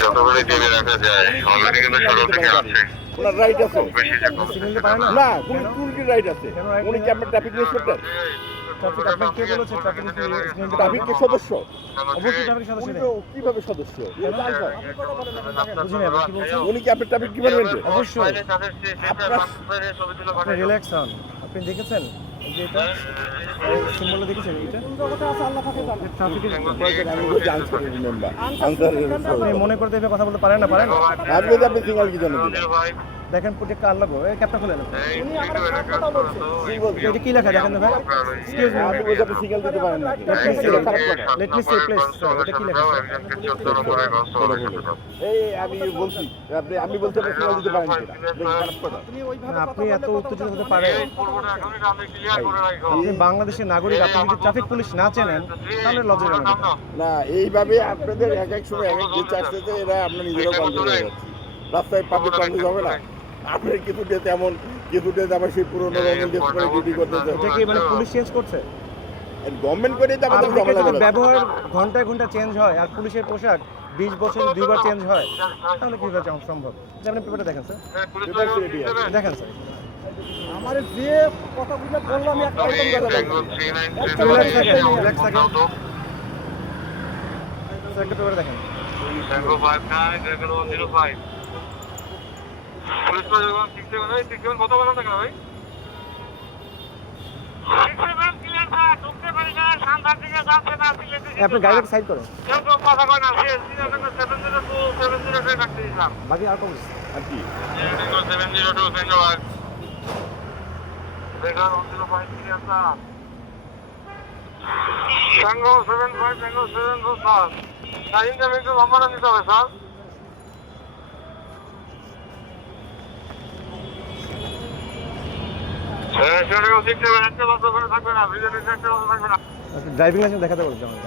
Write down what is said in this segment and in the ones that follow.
যতগুলো টেনে রাখা যায় অলরেডি কিন্তু ষোলো থেকে আছে। ওনার রাইট আছে বেশি যে কম সিগন্যাল দিতে পারে না? না কোন কি রাইট আছে উনি কি আপনার ট্রাফিক ইন্সপেক্টর ট্রাফিক আপনাকে কে বলেছে ট্রাফিক সিগন্যাল দিতে পারে ট্রাফিক না? সদস্য অবশ্যই ট্রাফিক সদস্য উনি নেই। তো কিভাবে সদস্য বুঝিনি আপনি কি বলছেন? উনি কি আপনার ট্রাফিক ডিপার্টমেন্টের অবশ্যই। আপনার রিল্যাক্স হন। আপনি দেখেছেন এই যে এটা সিম্বলটা দেখেছেন এটা? ট্রাফিকের আমি বলছি আনসারের মেম্বার আনসারের আপনি মনে করতে এভাবে কথা বলতে পারেন না পারেন? আপনি যদি আপনি সিঙ্গেল কি জন্য দিলেন দেখেন প্রত্যেকটা আল্লাহ গো এই ক্যাপটা খুলে নেন। এটা কি লেখা দেখেন তো ভাই? Excuse me. আপনি বলছি আপনি সিঙ্গেল দিতে পারেন না Let me say please sir, এটা কি লেখা? এই আমি বলছি আমি বলছি আপনি সিঙ্গেল দিতে পারেন কিনা দেখি খারাপ কথা আপনি এত উত্তেজিত হতে পারেন? আপনি বাংলাদেশের নাগরিক, আপনি যদি ট্রাফিক পুলিশ না চেনেন তাহলে লজ্জাজনক এটা। না এইভাবে আপনাদের এক এক সময় এক এক যে চার্জতে এরা আপনার নিজেরাও কনফিউজ হয়ে যাচ্ছে রাস্তায় পাবলিক কনফিউজ হবে না আপনার কিছু ডেতে এমন কিছু ডেতে আবার সেই পুরোনো রঙিন ড্রেস করে ডিউটি করতেছে এটা কি মানে পুলিশ চেঞ্জ করছে? গভর্নমেন্ট করে তো আমাদের পাবলিকের ঝামেলা যদি বেরোচ্ছে। ব্যবহার ঘন্টায় ঘন্টা চেঞ্জ হয় আর পুলিশের পোশাক 20 বছরে 2বার চেঞ্জ হয় তাহলে কিভাবে সম্ভব? যেমন পেপারটা দেখেন স্যার, দেখেন স্যার। আমার যে কথাগুলো বললাম আমি একটা আইটেম কথা বলছি রিল্যাক্স থাকেন, রিল্যাক্স থাকেন। স্যার একটা পেপার দেখেন। আপনি গাড়িটা সাইড করেন। বাকি আর কম আর কি ড্রাইভিং লাইসেন্স দেখাতে বলছি আমার।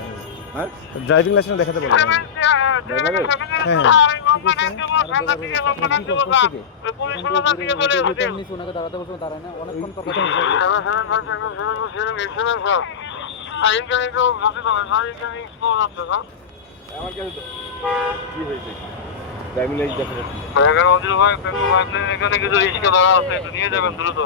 হ্যাঁ ড্রাইভিং লাইসেন্স দেখাতে বলছি। আমার কাছে তো কি হয়েছে ড্রাইভিং লাইসেন্স দেখা যাচ্ছে এখানে কিছু রিক্সা দাঁড়া আছে, একটু নিয়ে যাবেন দ্রুত।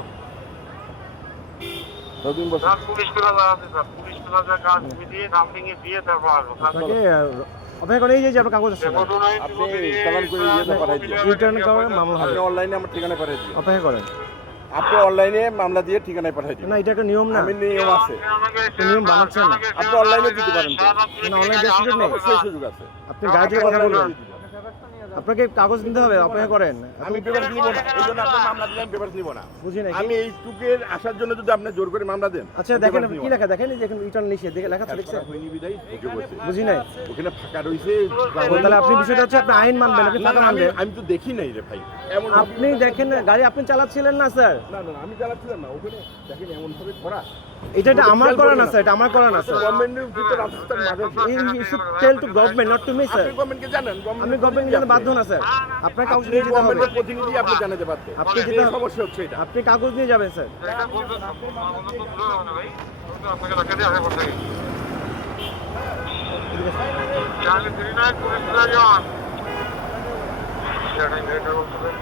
নতুন বছর স্যার পুলিশ পেলা দাঁড়া আছে, স্যার পুলিশ পেলা যা কাজ দিয়ে নাম্পিং এ দিয়ে তারপর আসবো। আপনাকে অপেক্ষা করে এই যে আপনার কাগজ আছে আপনি চালান করে ইয়েতে পাঠাই দিন রিটার্ন করে মামলা হবে। আপনি অনলাইনে আমার ঠিকানায় পাঠিয়ে দিন অপেক্ষা করেন। আপনি অনলাইনে মামলা দিয়ে ঠিকানায় পাঠিয়ে দিন না এটা একটা নিয়ম না। আমি নিয়ম আছে নিয়ম বানাচ্ছেন না। আপনি অনলাইনে দিতে পারেন তো না অনলাইন দেওয়ার সুযোগ নেই। অবশ্যই সুযোগ আছে আপনি গাড়ি থেকে কথা বলবেন। আপনাকে কাগজ নিতে হবে, অপেক্ষা করেন। আমি পেপারস নিব না এই জন্য আপনি মামলা দিলে আমি পেপারস নিব না বুঝি নাই। আমি এই টুকের আসার জন্য যদি আপনি জোর করে মামলা দেন আচ্ছা দেখেন কি লেখা দেখেন এই যে এখন রিটার্ন লিখে দেখে লেখা আছে দেখছেন? হয়নি বিদায় ওকে বলছে বুঝি নাই। ওখানে ফাঁকা রইছে তাহলে আপনি বিষয়টা হচ্ছে আপনি আইন মানবেন, আপনি না, টাকা না, মানবেন। আমি তো দেখি নাই রে ভাই এমন আপনি দেখেন না, গাড়ি আপনি চালাচ্ছিলেন না স্যার। না না আমি চালাচ্ছিলাম না ওখানে দেখেন এমন ভাবে করা এটা আমার করা না স্যার, এটা আমার করা না স্যার। গভর্নমেন্টের ভিতর রাজস্থান মাঝে You should tell to government, not to me, sir. আপনি গভর্নমেন্টকে জানেন আমি গভর্নমেন্ট জানাতে বাধ্য না স্যার। আপনার কাগজ আপনি নিয়ে যেতে হবে। গভর্নমেন্টের প্রতিনিধি আপনি জানাতে পারতেন আপনি আপনি যেটা- সমস্যা হচ্ছে এটা আপনি কাগজ নিয়ে যাবেন স্যার। আপনাকে রাখা দিয়ে আগে বসে চার্লি গ্রিনার পুলিশ স্টেশন সেটা এটা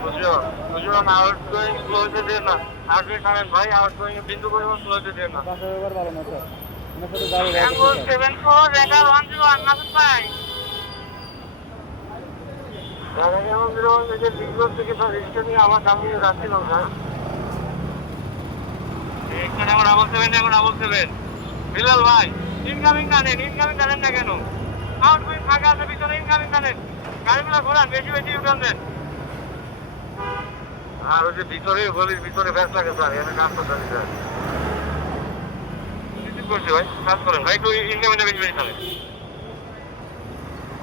বুঝিও বুঝিও না আউটগোয়িং ক্লোজে দেন না আগে কারণ ভাই আউটগোয়িং বিন্দু পরিমাণ ক্লোজে দেন না Angle 74 Radar 101 নাসুদ ভাই থেকে স্যার রিক্সা নিয়ে আমার সামনে রাখছিলাম স্যার এখানে আমার ডাবল সেভেন বিলাল ভাই ইনকামিং কানেন না কেন আউটগোয়িং ফাঁকা আছে ভিতরে ইনকামিং কানেন গাড়িগুলো ঘোরান বেশি ইউটার্ন দেন আর ওই যে গলির ভিতরে ব্যাস লাগে স্যার এখানে কাজ করতে স্যার করছি ভাই কাজ করেন ভাই একটু ইনকামিংটা বেশি চালেন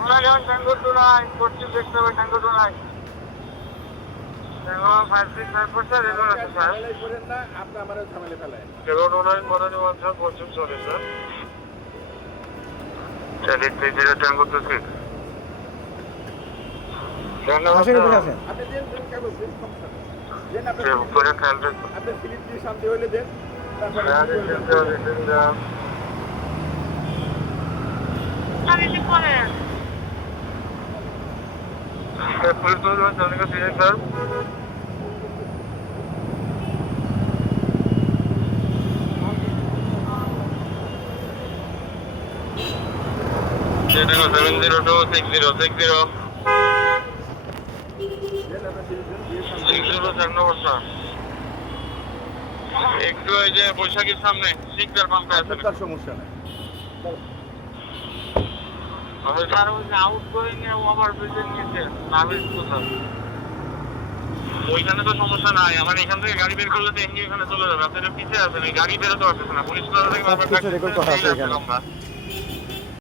ওরা যেমন ট্যাঙ্গো টু নাই করছি দেখতে হবে ট্যাঙ্গো টু নাই ট্যাঙ্গো 565 স্যার এগুলো আছে স্যার করেন না আপনি আমারও ঝামেলা ফেলায় Road 191 sir, Fortune, sorry sir. Charlie 30 Tango to 6. আসেন এদিকে আসেন। আপনি দেন কাগজ দেন সমস্যা নেই। দেন আপনি উপরে খেয়াল রাখবেন। আপনি স্লিপ দিয়ে শান্তি হইলে দেন তারপরে পুলিশ প্রশাসন চালনীকে সিজন স্যার সেটা 7026060 একটু ওই যে বৈশাখীর সামনে শিকদার পাম্পে আছে তার সমস্যা নেই। স্যার ওই যে আউটগোয়িং এ ওভারব্রিজে নিয়েছে নাভিস কোথাও ওইখানে তো সমস্যা নাই আমার এখান থেকে গাড়ি বের করলে তো এমনি এখানে চলে যাবে আপনারা পিছিয়ে আছেন এই গাড়ি বেরোতে পারতেছে না পুলিশ থেকে সবকিছু রেকর্ড করা আছে এখানে। আমরা